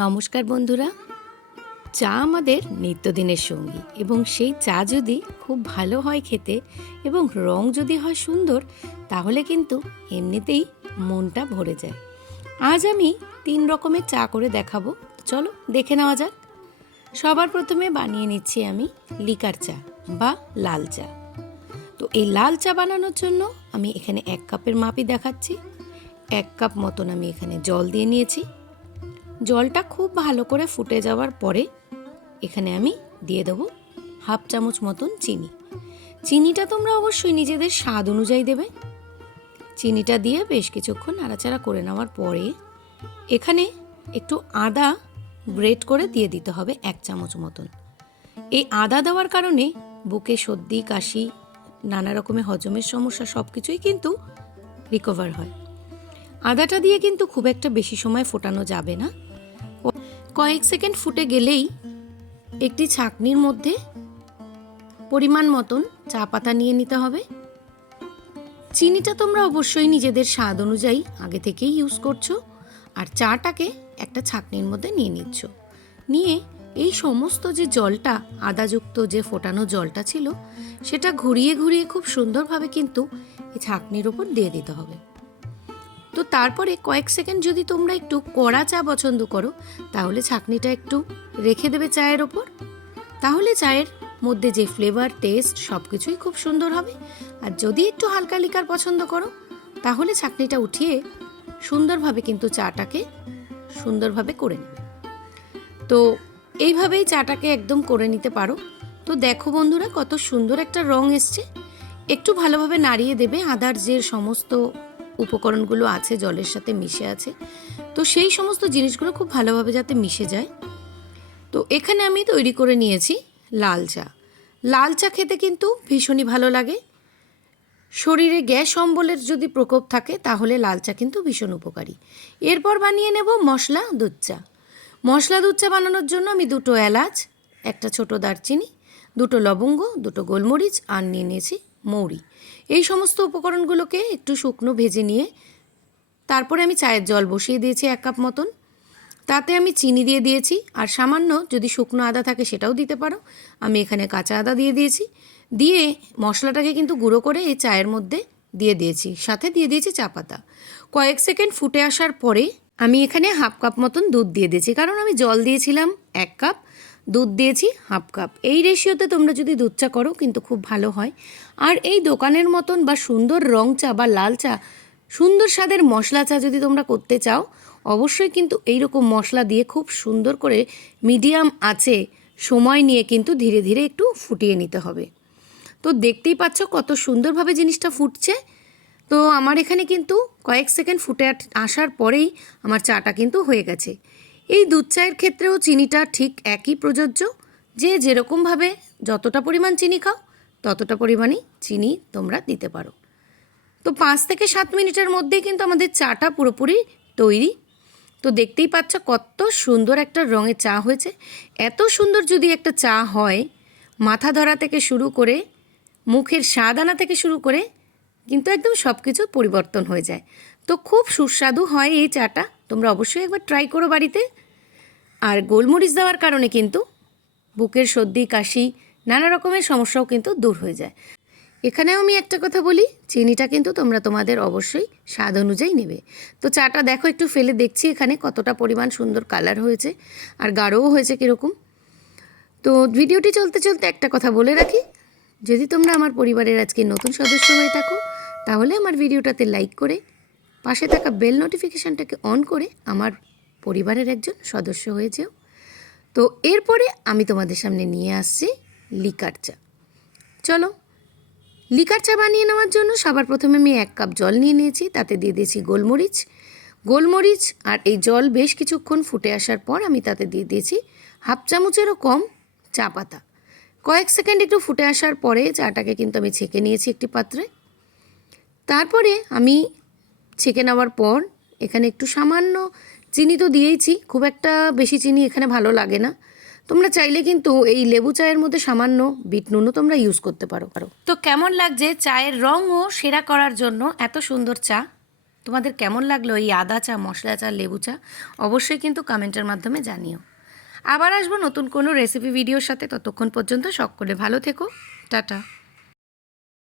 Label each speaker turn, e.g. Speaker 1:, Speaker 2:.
Speaker 1: নমস্কার বন্ধুরা। চা আমাদের নিত্যদিনের সঙ্গী এবং সেই চা যদি খুব ভালো হয় খেতে এবং রং যদি হয় সুন্দর, তাহলে কিন্তু এমনিতেই মনটা ভরে যায়। আজ আমি তিন রকমের চা করে দেখাবো। চলো, দেখে নেওয়া যাক। সবার প্রথমে বানিয়ে নিচ্ছি আমি লিকার চা বা লাল চা। তো এই লাল চা বানানোর জন্য আমি এখানে এক কাপের মাপই দেখাচ্ছি। এক কাপ মতন আমি এখানে জল দিয়ে নিয়েছি। জলটা খুব ভালো করে ফুটে যাওয়ার পরে এখানে আমি দিয়ে দেবো হাফ চামচ মতন চিনি। চিনিটা তোমরা অবশ্যই নিজেদের স্বাদ অনুযায়ী দেবে। চিনিটা দিয়ে বেশ কিছুক্ষণ নাড়াচাড়া করে নেওয়ার পরে এখানে একটু আদা গ্রেট করে দিয়ে দিতে হবে এক চামচ মতন। এই আদা দেওয়ার কারণে বুকে সর্দি, কাশি, নানা রকমের হজমের সমস্যা সব কিছুই কিন্তু রিকভার হয়। আদাটা দিয়ে কিন্তু খুব একটা বেশি সময় ফোটানো যাবে না। কয়েক সেকেন্ড ফুটে গেলেই একটি ছাঁকনির মধ্যে পরিমাণ মতন চা পাতা নিয়ে নিতে হবে। চিনিটা তোমরা অবশ্যই নিজেদের স্বাদ অনুযায়ী আগে থেকেই ইউজ করছ আর চাটাকে একটা ছাঁকনির মধ্যে নিয়ে নিচ্ছ। নিয়ে এই সমস্ত যে জলটা, আদাযুক্ত যে ফোটানো জলটা ছিল, সেটা ঘুরিয়ে ঘুরিয়ে খুব সুন্দরভাবে কিন্তু এই ছাঁকনির ওপর দিয়ে দিতে হবে। তো তারপরে কয়েক সেকেন্ড যদি তোমরা একটু কড়া চা পছন্দ করো, তাহলে ছাকনিটা একটু রেখে দেবে চায়ের ওপর। তাহলে চায়ের মধ্যে যে ফ্লেভার টেস্ট সব কিছুই খুব সুন্দর হবে। আর যদি একটু হালকা লিকার পছন্দ করো, তাহলে ছাকনিটা উঠিয়ে সুন্দরভাবে কিন্তু চাটাকে সুন্দরভাবে করে নেবে। তো এইভাবেই চাটাকে একদম করে নিতে পারো। তো দেখো বন্ধুরা, কত সুন্দর একটা রং এসছে। একটু ভালোভাবে নাড়িয়ে দেবে আদার যে সমস্ত উপকরণগুলো আছে, জলের সাথে মিশে আছে। তো সেই সমস্ত জিনিসগুলো খুব ভালোভাবে যাতে মিশে যায়। তো এখানে আমি তৈরি করে নিয়েছি লাল চা। লাল চা খেতে কিন্তু ভীষণই ভালো লাগে। শরীরে গ্যাস অম্বলের যদি প্রকোপ থাকে, তাহলে লাল চা কিন্তু ভীষণ উপকারী। এরপর বানিয়ে নেব মশলা দুধ চা। মশলা দুধ চা বানানোর জন্য আমি দুটো এলাচ, একটা ছোট দারচিনি, দুটো লবঙ্গ, দুটো গোলমরিচ আর নিয়ে নিয়েছি মৌরি। এই সমস্ত উপকরণগুলোকে একটু শুকনো ভেজে নিয়ে তারপরে আমি চায়ের জল বসিয়ে দিয়েছি এক কাপ মতন। তাতে আমি চিনি দিয়ে দিয়েছি আর সামান্য যদি শুকনো আদা থাকে সেটাও দিতে পারো। আমি এখানে কাঁচা আদা দিয়ে দিয়েছি। দিয়ে মশলাটাকে কিন্তু গুঁড়ো করে এই চায়ের মধ্যে দিয়ে দিয়েছি। সাথে দিয়ে দিয়েছি চা পাতা। কয়েক সেকেন্ড ফুটে আসার পরে আমি এখানে হাফ কাপ মতন দুধ দিয়ে দিয়েছি। কারণ আমি জল দিয়েছিলাম এক কাপ। দুধ দিয়েছি, হাফ কাপ। এই রেশিওতে তোমরা যদি দুধ চা করো, কিন্তু খুব ভালো হয়। আর এই দোকানের মতন বা সুন্দর রং চা বা লাল চা, সুন্দর স্বাদের মশলা চা যদি তোমরা করতে চাও, অবশ্যই কিন্তু এই রকম মশলা দিয়ে খুব সুন্দর করে মিডিয়াম আছে, সময় নিয়ে কিন্তু ধীরে ধীরে একটু ফুটিয়ে নিতে হবে। তো দেখতেই পাচ্ছ কত সুন্দরভাবে জিনিসটা ফুটছে। তো আমার এখানে কিন্তু কয়েক সেকেন্ড ফুটে আসার পরেই আমার চাটা কিন্তু হয়ে গেছে। এই দুধ চায়ের ক্ষেত্রেও চিনিটা ঠিক একই প্রযোজ্য। যে যেরকমভাবে যতটা পরিমাণ চিনি খাও, ততটা পরিমাণেই চিনি তোমরা দিতে পারো। তো পাঁচ থেকে সাত মিনিটের মধ্যেই কিন্তু আমাদের চাটা পুরোপুরি তৈরি। তো দেখতেই পাচ্ছ কত সুন্দর একটা রঙে চা হয়েছে। এত সুন্দর যদি একটা চা হয়, মাথা ধরা থেকে শুরু করে, মুখের স্বাদ আনা থেকে শুরু করে, কিন্তু একদম সব কিছু পরিবর্তন হয়ে যায়। তো খুব সুস্বাদু হয় এই চাটা। তোমরা অবশ্যই একবার ট্রাই করো বাড়িতে। আর গোলমরিচ দেওয়ার কারণে কিন্তু বুকের সর্দি, কাশি, নানা রকমের সমস্যাও কিন্তু দূর হয়ে যায়। এখানেও আমি একটা কথা বলি, চিনিটা কিন্তু তোমরা তোমাদের অবশ্যই স্বাদ অনুযায়ী নেবে। তো চাটা দেখো একটু ফেলে দেখছি এখানে কতটা পরিমাণ সুন্দর কালার হয়েছে আর গাঢ়ও হয়েছে কীরকম। তো ভিডিওটি চলতে চলতে একটা কথা বলে রাখি, যদি তোমরা আমার পরিবারের আজকে নতুন সদস্য হয়ে থাকো, তাহলে আমার ভিডিওটাতে লাইক করে পাশে থাকা বেল নোটিফিকেশানটাকে অন করে আমার পরিবারের একজন সদস্য হয়ে যেও তো এরপরে আমি তোমাদের সামনে নিয়ে আসছি লিকার চা। চলো, লিকার চা বানিয়ে নেওয়ার জন্য সবার প্রথমে আমি এক কাপ জল নিয়ে নিয়েছি, তাতে দিয়ে দিয়েছি গোলমরিচ। গোলমরিচ আর এই জল বেশ কিছুক্ষণ ফুটে আসার পর আমি তাতে দিয়ে দিয়েছি হাফ চামচেরও কম চা পাতা। কয়েক সেকেন্ড একটু ফুটে আসার পরে চাটাকে কিন্তু আমি ছেঁকে নিয়েছি একটি পাত্রে। তারপরে আমি ছেঁকে নেওয়ার পর এখানে একটু সামান্য চিনি তো দিয়েইছি, খুব একটা বেশি চিনি এখানে ভালো লাগে না। তোমরা চাইলে কিন্তু এই লেবু চায়ের মধ্যে সামান্য বিট নুনও তোমরা ইউজ করতে পারো। তো কেমন লাগছে চায়ের রঙও সেরা করার জন্য এত সুন্দর চা? তোমাদের কেমন লাগল এই আদা চা, মশলা চা, লেবু চা? অবশ্যই কিন্তু কমেন্টের মাধ্যমে জানিও। আবার আসব নতুন কোনো রেসিপি ভিডিওর সাথে, ততক্ষণ পর্যন্ত সকলে ভালো থেকো। টাটা।